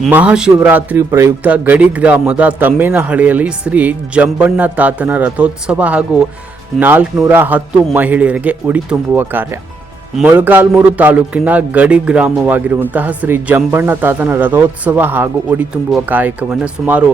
ಮಹಾಶಿವರಾತ್ರಿ ಪ್ರಯುಕ್ತ ಗಡಿ ಗ್ರಾಮದ ತಮ್ಮೇನಹಳ್ಳಿಯಲ್ಲಿ ಶ್ರೀ ಜಂಬಣ್ಣ ತಾತನ ರಥೋತ್ಸವ ಹಾಗೂ ನಾಲ್ಕುನೂರ ಹತ್ತು ಮಹಿಳೆಯರಿಗೆ ಉಡಿ ತುಂಬುವ ಕಾರ್ಯ. ಮೊಳಗಾಲ್ಮೂರು ತಾಲೂಕಿನ ಗಡಿ ಗ್ರಾಮವಾಗಿರುವಂತಹ ಶ್ರೀ ಜಂಬಣ್ಣ ತಾತನ ರಥೋತ್ಸವ ಹಾಗೂ ಉಡಿ ತುಂಬುವ ಕಾಯಕವನ್ನು ಸುಮಾರು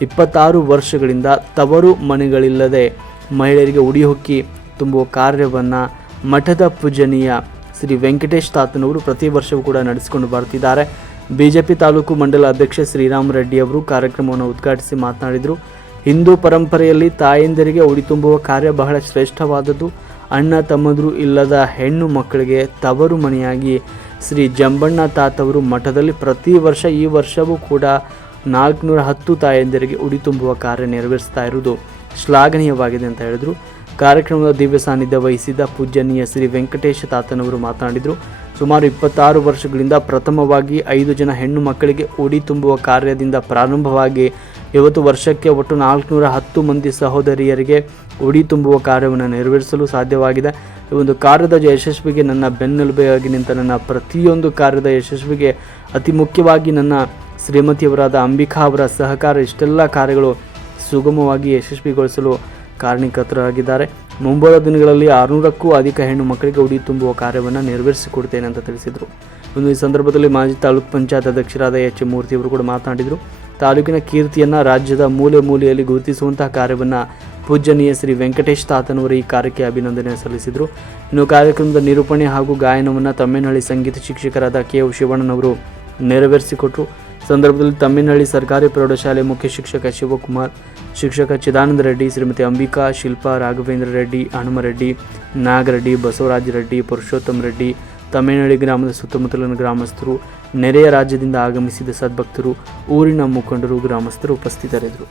ಇಪ್ಪತ್ತಾರು ವರ್ಷಗಳಿಂದ ತವರು ಮನೆಗಳಿಲ್ಲದೆ ಮಹಿಳೆಯರಿಗೆ ಉಡಿ ಹೊಕ್ಕಿ ತುಂಬುವ ಕಾರ್ಯವನ್ನು ಮಠದ ಪೂಜನೀಯ ಶ್ರೀ ವೆಂಕಟೇಶ್ ತಾತನವರು ಪ್ರತಿ ವರ್ಷವೂ ಕೂಡ ನಡೆಸಿಕೊಂಡು ಬರ್ತಿದ್ದಾರೆ. ಬಿಜೆಪಿ ತಾಲೂಕು ಮಂಡಲ ಅಧ್ಯಕ್ಷ ಶ್ರೀರಾಮ್ ರೆಡ್ಡಿ ಅವರು ಕಾರ್ಯಕ್ರಮವನ್ನು ಉದ್ಘಾಟಿಸಿ ಮಾತನಾಡಿದರು. ಹಿಂದೂ ಪರಂಪರೆಯಲ್ಲಿ ತಾಯಂದಿರಿಗೆ ಉಡಿ ತುಂಬುವ ಕಾರ್ಯ ಬಹಳ ಶ್ರೇಷ್ಠವಾದದ್ದು. ಅಣ್ಣ ತಮ್ಮಂದರು ಇಲ್ಲದ ಹೆಣ್ಣು ಮಕ್ಕಳಿಗೆ ತವರು ಮನೆಯಾಗಿ ಶ್ರೀ ಜಂಬಣ್ಣ ತಾತವರು ಮಠದಲ್ಲಿ ಪ್ರತಿ ವರ್ಷ ಈ ವರ್ಷವೂ ಕೂಡ ನಾಲ್ಕುನೂರ ಹತ್ತು ತಾಯಂದಿರಿಗೆ ಉಡಿ ತುಂಬುವ ಕಾರ್ಯ ನೆರವೇರಿಸ್ತಾ ಇರುವುದು ಶ್ಲಾಘನೀಯವಾಗಿದೆ ಅಂತ ಹೇಳಿದರು. ಕಾರ್ಯಕ್ರಮದ ದಿವ್ಯ ಸಾನ್ನಿಧ್ಯ ವಹಿಸಿದ್ದ ಪೂಜ್ಯನೀಯ ಶ್ರೀ ವೆಂಕಟೇಶ ತಾತನವರು ಮಾತನಾಡಿದರು. ಸುಮಾರು ಇಪ್ಪತ್ತಾರು ವರ್ಷಗಳಿಂದ ಪ್ರಥಮವಾಗಿ ಐದು ಜನ ಹೆಣ್ಣು ಮಕ್ಕಳಿಗೆ ಉಡಿ ತುಂಬುವ ಕಾರ್ಯದಿಂದ ಪ್ರಾರಂಭವಾಗಿ ಇವತ್ತು ವರ್ಷಕ್ಕೆ ಒಟ್ಟು ನಾಲ್ಕುನೂರ ಹತ್ತು ಮಂದಿ ಸಹೋದರಿಯರಿಗೆ ಉಡಿ ತುಂಬುವ ಕಾರ್ಯವನ್ನು ನೆರವೇರಿಸಲು ಸಾಧ್ಯವಾಗಿದೆ. ಈ ಒಂದು ಕಾರ್ಯದ ಯಶಸ್ವಿಗೆ ನನ್ನ ಬೆನ್ನೆಲುಬೆಯಾಗಿ ನಿಂತ ನನ್ನ ಪ್ರತಿಯೊಂದು ಕಾರ್ಯದ ಯಶಸ್ವಿಗೆ ಅತಿ ಮುಖ್ಯವಾಗಿ ನನ್ನ ಶ್ರೀಮತಿಯವರಾದ ಅಂಬಿಕಾ ಅವರ ಸಹಕಾರ, ಇಷ್ಟೆಲ್ಲ ಕಾರ್ಯಗಳು ಸುಗಮವಾಗಿ ಯಶಸ್ವಿಗೊಳಿಸಲು ಕಾರಣೀಕರ್ತರಾಗಿದ್ದಾರೆ ಮುಂಬರುವ ದಿನಗಳಲ್ಲಿ ಆರುನೂರಕ್ಕೂ ಅಧಿಕ ಹೆಣ್ಣು ಮಕ್ಕಳಿಗೆ ಉಡಿ ತುಂಬುವ ಕಾರ್ಯವನ್ನು ನೆರವೇರಿಸಿಕೊಡ್ತೇನೆ ಅಂತ ತಿಳಿಸಿದರು. ಒಂದು ಈ ಸಂದರ್ಭದಲ್ಲಿ ಮಾಜಿ ತಾಲೂಕು ಪಂಚಾಯತ್ ಅಧ್ಯಕ್ಷರಾದ ಎಚ್. ಮೂರ್ತಿ ಅವರು ಕೂಡ ಮಾತನಾಡಿದರು. ತಾಲೂಕಿನ ಕೀರ್ತಿಯನ್ನು ರಾಜ್ಯದ ಮೂಲೆ ಮೂಲೆಯಲ್ಲಿ ಗುರುತಿಸುವಂತಹ ಕಾರ್ಯವನ್ನು ಪೂಜ್ಯನೀಯ ಶ್ರೀ ವೆಂಕಟೇಶ್ ತಾತನವರು ಈ ಕಾರ್ಯಕ್ಕೆ ಅಭಿನಂದನೆ ಸಲ್ಲಿಸಿದರು. ಇನ್ನು ಕಾರ್ಯಕ್ರಮದ ನಿರೂಪಣೆ ಹಾಗೂ ಗಾಯನವನ್ನು ತಮ್ಮೇನಹಳ್ಳಿ ಸಂಗೀತ ಶಿಕ್ಷಕರಾದ ಕೆ. ಶಿವಣ್ಣನವರು ನೆರವೇರಿಸಿಕೊಟ್ರು. ಸಂದರ್ಭದಲ್ಲಿ ತಮ್ಮಿನಹಳ್ಳಿ ಸರ್ಕಾರಿ ಪ್ರೌಢಶಾಲೆ ಮುಖ್ಯ ಶಿಕ್ಷಕ ಶಿವಕುಮಾರ್, ಶಿಕ್ಷಕ ಚಿದಾನಂದ ರೆಡ್ಡಿ, ಶ್ರೀಮತಿ ಅಂಬಿಕಾ, ಶಿಲ್ಪಾ ರಾಘವೇಂದ್ರ ರೆಡ್ಡಿ ಹನುಮರೆಡ್ಡಿ ನಾಗರೆಡ್ಡಿ ಬಸವರಾಜ ರೆಡ್ಡಿ, ಪುರುಷೋತ್ತಮ ರೆಡ್ಡಿ, ತಮ್ಮಿನಹಳ್ಳಿ ಗ್ರಾಮದ ಸುತ್ತಮುತ್ತಲಿನ ಗ್ರಾಮಸ್ಥರು, ನೆರೆಯ ರಾಜ್ಯದಿಂದ ಆಗಮಿಸಿದ ಸದ್ಭಕ್ತರು, ಊರಿನ ಮುಖಂಡರು, ಗ್ರಾಮಸ್ಥರು ಉಪಸ್ಥಿತರಿದ್ದರು.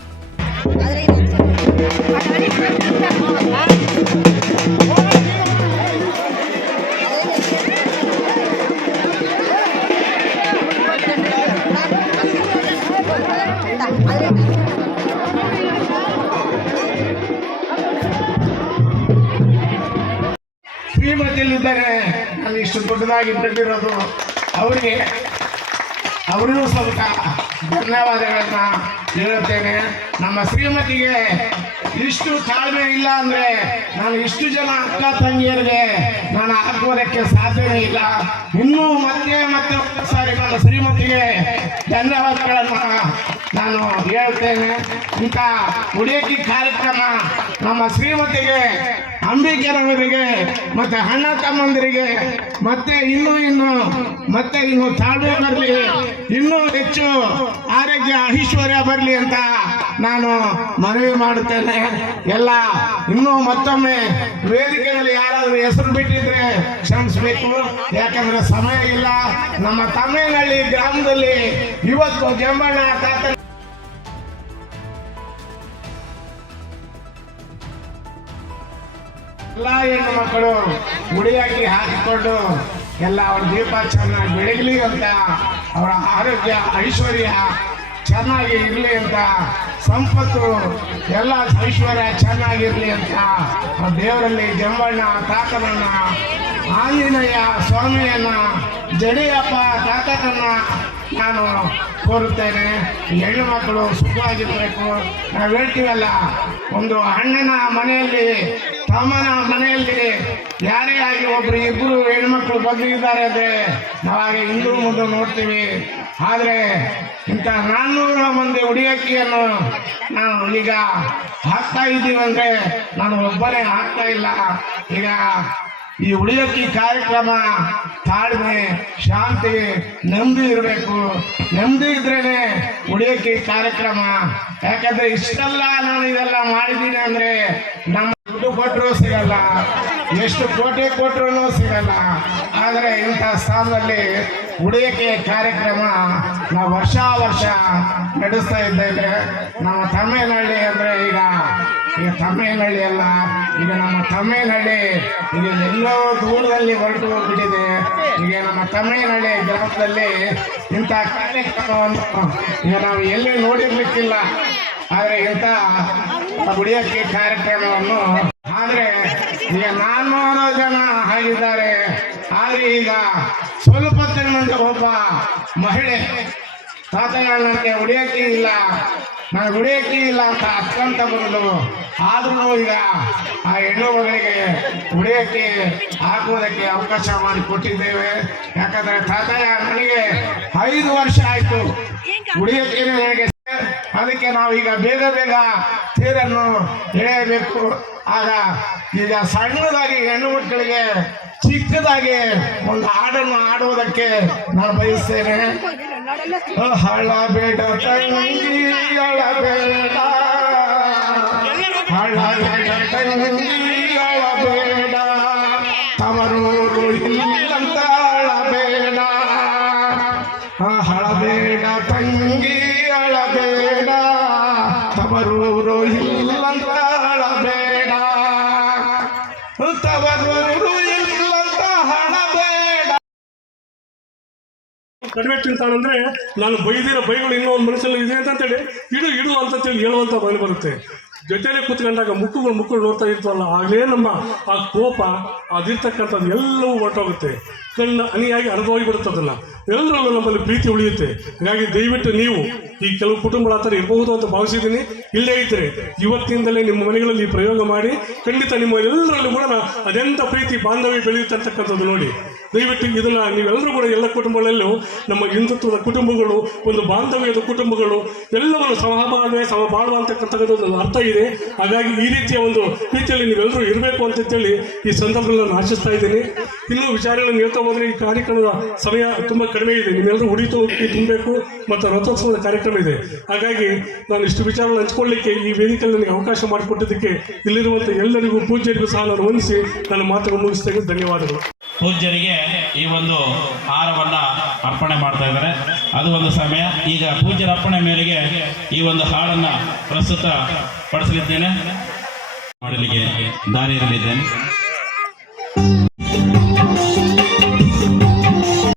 ಶ್ರೀಮತಿಯಲ್ಲಿದ್ದಾರೆ ನಾನು ಇಷ್ಟು ದೊಡ್ಡದಾಗಿ ಬೆಳೆದಿರೋದು ಅವರಿಗೆ. ಅವರಿಗೂ ಸ್ವಲ್ಪ ಧನ್ಯವಾದಗಳನ್ನ ಹೇಳುತ್ತೇನೆ. ನಮ್ಮ ಶ್ರೀಮತಿಗೆ ಇಷ್ಟು ತಾಳ್ಮೆ ಇಲ್ಲ ಅಂದ್ರೆ ನಾನು ಇಷ್ಟು ಜನ ಅಕ್ಕ ತಂಗಿಯರಿಗೆ ನಾನು ಹಾಕೋದಕ್ಕೆ ಸಾಧ್ಯವೇ ಇಲ್ಲ. ಇನ್ನೂ ಮತ್ತೆ ಮತ್ತೆ ಸಾರಿ ನನ್ನ ಶ್ರೀಮತಿಗೆ ಧನ್ಯವಾದಗಳನ್ನ ನಾನು ಹೇಳ್ತೇನೆ, ಇಂಥ ಉಡಿಯಕ್ಕಿ ಕಾರ್ಯಕ್ರಮ ನಮ್ಮ ಶ್ರೀಮತಿಗೆ ಅಂಬಿಕೆರವರಿಗೆ ಮತ್ತೆ ಅಣ್ಣ ತಮ್ಮಂದಿರಿಗೆ, ಮತ್ತೆ ಇನ್ನೂ ಇನ್ನು, ಮತ್ತೆ ಇನ್ನು ತಾಳ್ಮೆ ಬರಲಿ, ಇನ್ನೂ ಹೆಚ್ಚು ಆರೋಗ್ಯ ಐಶ್ವರ್ಯ ಬರಲಿ ಅಂತ ನಾನು ಮನವಿ ಮಾಡುತ್ತೇನೆ. ಎಲ್ಲ, ಇನ್ನೂ ಮತ್ತೊಮ್ಮೆ ವೇದಿಕೆಯಲ್ಲಿ ಯಾರಾದರೂ ಹೆಸರು ಬಿಟ್ಟಿದ್ರೆ ಕ್ಷಮಿಸಬೇಕು. ಯಾಕಂದ್ರೆ ಸಮಯ ಇಲ್ಲ. ನಮ್ಮ ತಮಿಳ್ನಳ್ಳಿ ಗ್ರಾಮದಲ್ಲಿ ಇವತ್ತು ಜಂಬಣ್ಣ ತಾತ ಎಲ್ಲ ಹೆಣ್ಣು ಮಕ್ಕಳು ಗುಡಿಯಾಗಿ ಹಾಕಿಕೊಂಡು ಎಲ್ಲ ಅವ್ರ ದೀಪ ಚೆನ್ನಾಗಿ ಬೆಳಗಲಿ ಅಂತ ಅವರ ಆರೋಗ್ಯ ಐಶ್ವರ್ಯ ಚೆನ್ನಾಗಿ ಇರಲಿ ಅಂತ ಸಂಪತ್ತು ಎಲ್ಲ ಐಶ್ವರ್ಯ ಚೆನ್ನಾಗಿರಲಿ ಅಂತ ಆ ದೇವರಲ್ಲಿ ಜಂಬಣ್ಣ ತಾತನನ್ನ ಆಂಜನೇಯ ಸ್ವಾಮಿಯನ್ನ ಜಡಿಯಪ್ಪ ತಾತನನ್ನ ನಾನು ಕೋರುತ್ತೇನೆ. ಹೆಣ್ಣು ಮಕ್ಕಳು ಸುಖವಾಗಿರಬೇಕು. ನಾವು ಹೇಳ್ತೀವಲ್ಲ, ಒಂದು ಅಣ್ಣನ ಮನೆಯಲ್ಲಿ, ತಮ್ಮನ ಮನೆಯಲ್ಲಿ ಯಾರೇ ಆಗಿ ಒಬ್ರು ಇಬ್ಬರು ಹೆಣ್ಮಕ್ಳು ಇದ್ದಾರೆ ಅಂದರೆ ನಾವಾಗ ಹಿಂದೂ ಮುಂದೆ ನೋಡ್ತೀವಿ. ಆದರೆ ಇಂಥ ನಾನ್ನೂರ ಮಂದಿ ಉಡಿಯಕ್ಕಿಯನ್ನು ನಾನು ಈಗ ಹಾಕ್ತಾ ಇದ್ದೀವಿ ಅಂದರೆ ನಾನು ಒಬ್ಬನೇ ಹಾಕ್ತಾ ಇಲ್ಲ. ಈಗ ಈ ಉಳಿಯೋಕೆ ಕಾರ್ಯಕ್ರಮ ತಾಳ್ಮೆ ಶಾಂತಿ ನೆಮ್ಮದಿ ಇರಬೇಕು. ನೆಮ್ಮದಿ ಇದ್ರೇನೆ ಉಳಿಯೋಕೆ ಕಾರ್ಯಕ್ರಮ. ಯಾಕಂದ್ರೆ ಇಷ್ಟೆಲ್ಲ ನಾನು ಇದೆಲ್ಲ ಮಾಡಿದ್ದೀನಿ ಅಂದ್ರೆ ನಮ್ಮ ದುಡ್ಡು ಕೊಟ್ಟರು ಸಿಗಲ್ಲ. ಎಷ್ಟು ಕೋಟಿ ಕೊಟ್ಟರು ಸಿಗಲ್ಲ. ಆದರೆ ಇಂಥ ಸ್ಥಾನದಲ್ಲಿ ಉಳಿಯಕ್ಕೆ ಕಾರ್ಯಕ್ರಮ ನಾವು ವರ್ಷ ವರ್ಷ ನಡೆಸ್ತಾ ಇದ್ದೇವೆ. ನಮ್ಮ ತಮಿಳುನಾಡಿ ಅಂದರೆ ಈಗ ಈಗ ತಮಿಳ್ನಳ್ಳಿ ಅಲ್ಲ, ಈಗ ನಮ್ಮ ತಮಿಳ್ನಳ್ಳಿ ಈಗ ಎಲ್ಲೋ ದೂರದಲ್ಲಿ ಹೊರಟು ಹೋಗ್ಬಿಟ್ಟಿದೆ. ಈಗ ನಮ್ಮ ತಮಿಳ್ನಳ್ಳಿ ಗ್ರಾಮದಲ್ಲಿ ಇಂಥ ಕಾರ್ಯಕ್ರಮವನ್ನು ಈಗ ನಾವು ಎಲ್ಲಿ ನೋಡಿರ್ಲಿಕ್ಕಿಲ್ಲ. ಆದರೆ ಇಂಥ ಗುಡಿಯಕ್ಕೆ ಕಾರ್ಯಕ್ರಮವನ್ನು ಆದರೆ ಈಗ ನಾನ್ನೂರು ಜನ ಆಗಿದ್ದಾರೆ. ಆದರೆ ಈಗ ಸ್ವಲ್ಪ ತಿಂಗಳ ಒಬ್ಬ ಮಹಿಳೆ ನನಗೆ ಉಳಿಯಕ್ಕೆ ಇಲ್ಲ. ನನಗೆ ಉಳಿಯಕ್ಕೆ ಇಲ್ಲ ಅಂತ ಅಕ್ಕಂತ ಬಂದು ಆದ್ರೂ ಈಗ ಆ ಹೆಣ್ಣು ಮಗಳಿಗೆ ಉಳಿಯಕ್ಕೆ ಹಾಕುವುದಕ್ಕೆ ಅವಕಾಶ ಮಾಡಿ ಕೊಟ್ಟಿದ್ದೇವೆ. ಯಾಕಂದ್ರೆ ತಾತಯ್ಯ ನನಗೆ ಐದು ವರ್ಷ ಆಯ್ತು. ಉಳಿಯಕ್ಕೆ ನನಗೆ ಅದಕ್ಕೆ ನಾವು ಈಗ ಬೇಗ ಬೇಗ ತೇರನ್ನು ಎಳೆಯಬೇಕು. ಆಗ ಈಗ ಸಣ್ಣದಾಗಿ ಹೆಣ್ಣು ಮಕ್ಕಳಿಗೆ ಚಿಕ್ಕದಾಗಿ ಒಂದು ಹಾಡನ್ನು ಆಡುವುದಕ್ಕೆ ನಾನು ಬಯಸ್ತೇನೆ. ಹಳ ಬೇಡ ತಂಗಿ ಅಳಬೇಡ ಹಳ ಬೇಡ ತಂಗಿ. ತಮರೂರು ಇಲ್ಲಂತಾಳಬೇಡ ತವರೂರು ಇಲ್ಲಂತ ಹಣಬೇಡ ಕಡಿಮೆ ತಿಂತಾನಂದ್ರೆ ನಾನು ಬೈದಿರೋ ಬೈಗಳು ಇನ್ನೂ ಒಂದು ಮನಸ್ಸಲ್ಲಿ ಇದೆ ಅಂತೇಳಿ ಇಡು ಇಡು ಅಂತ ಹೇಳಿ ಹೇಳುವಂತ ಬಾಯಿ ಬರುತ್ತೆ. ಜೊತೆಲೆ ಕೂತ್ಕೊಂಡಾಗ ಮುಕ್ಕುಗಳು ಮುಕ್ಕುಗಳು ನೋಡ್ತಾ ಇರ್ತವಲ್ಲ, ಆಗಲೇ ನಮ್ಮ ಆ ಕೋಪ, ಅದಿರ್ತಕ್ಕಂಥದ್ದು ಎಲ್ಲವೂ ಹೊರಟೋಗುತ್ತೆ. ಕಣ್ಣು ಅನಿಯಾಗಿ ಹರಿದೋಗಿ ಬಿಡುತ್ತೆ ಅದನ್ನ. ಎಲ್ಲರಲ್ಲೂ ನಮ್ಮಲ್ಲಿ ಪ್ರೀತಿ ಉಳಿಯುತ್ತೆ. ಹಾಗಾಗಿ ದಯವಿಟ್ಟು ನೀವು ಈ ಕೆಲವು ಕುಟುಂಬಗಳ ಹತ್ರ ಇರಬಹುದು ಅಂತ ಭಾವಿಸಿದ್ದೀನಿ. ಇಲ್ಲೇ ಇದ್ದರೆ ಇವತ್ತಿನಿಂದಲೇ ನಿಮ್ಮ ಮನೆಗಳಲ್ಲಿ ಪ್ರಯೋಗ ಮಾಡಿ, ಖಂಡಿತ ನಿಮ್ಮ ಎಲ್ಲರಲ್ಲೂ ಕೂಡ ಅದೆಂಥ ಪ್ರೀತಿ ಬಾಂಧವ್ಯ ಬೆಳೆಯುತ್ತೆ ಅಂತಕ್ಕಂಥದ್ದು ನೋಡಿ. ದಯವಿಟ್ಟು ಇದನ್ನು ನೀವೆಲ್ಲರೂ ಕೂಡ ಎಲ್ಲ ಕುಟುಂಬಗಳಲ್ಲೂ ನಮ್ಮ ಹಿಂದುತ್ವದ ಕುಟುಂಬಗಳು, ಒಂದು ಬಾಂಧವ್ಯದ ಕುಟುಂಬಗಳು, ಎಲ್ಲವನ್ನು ಸಮಬಾಳ್ವೆ ಸಮಬಾಳ್ವ ಅಂತಕ್ಕಂಥದ್ದು ಒಂದು ಅರ್ಥ ಇದೆ. ಹಾಗಾಗಿ ಈ ರೀತಿಯ ಒಂದು ರೀತಿಯಲ್ಲಿ ನೀವೆಲ್ಲರೂ ಇರಬೇಕು ಅಂತೇಳಿ ಈ ಸಂದರ್ಭದಲ್ಲಿ ನಾನು ಆಶಿಸ್ತಾ ಇದ್ದೀನಿ. ಇನ್ನೂ ವಿಚಾರಗಳನ್ನು ಹೇಳ್ತಾ ಹೋದರೆ ಈ ಕಾರ್ಯಕ್ರಮದ ಸಮಯ ತುಂಬ ಕಡಿಮೆ ಇದೆ. ನೀವೆಲ್ಲರೂ ಉಡಿತು ತುಂಬಬೇಕು ಮತ್ತು ರಥೋತ್ಸವದ ಕಾರ್ಯಕ್ರಮ ಇದೆ. ಹಾಗಾಗಿ ನಾನು ಇಷ್ಟು ವಿಚಾರಗಳನ್ನು ಹಂಚ್ಕೊಳ್ಳಿಕ್ಕೆ ಈ ವೇದಿಕೆಯಲ್ಲಿ ನನಗೆ ಅವಕಾಶ ಮಾಡಿಕೊಟ್ಟಿದ್ದಕ್ಕೆ ಇಲ್ಲಿರುವಂಥ ಎಲ್ಲರಿಗೂ ಪೂಜ್ಯರಿಗೂ ಸಹ ನಾನು ವಂದಿಸಿ ನನ್ನ ಮಾತನ್ನು ಮುಗಿಸ್ತೇನೆ ಧನ್ಯವಾದಗಳು. ಪೂಜ್ಯರಿಗೆ ಈ ಒಂದು ಹಾರವನ್ನು ಅರ್ಪಣೆ ಮಾಡ್ತಾ ಇದ್ದಾರೆ. ಅದು ಒಂದು ಸಮಯ. ಈಗ ಪೂಜ್ಯರ ಅರ್ಪಣೆ ಮೇರೆಗೆ ಈ ಒಂದು ಹಾಡನ್ನು ಪ್ರಸ್ತುತ ಪಡಿಸಲಿದ್ದೇನೆ. ಮಾಡಲಿಕ್ಕೆ ದಾರಿಯಲ್ಲಿದ್ದೇನೆ.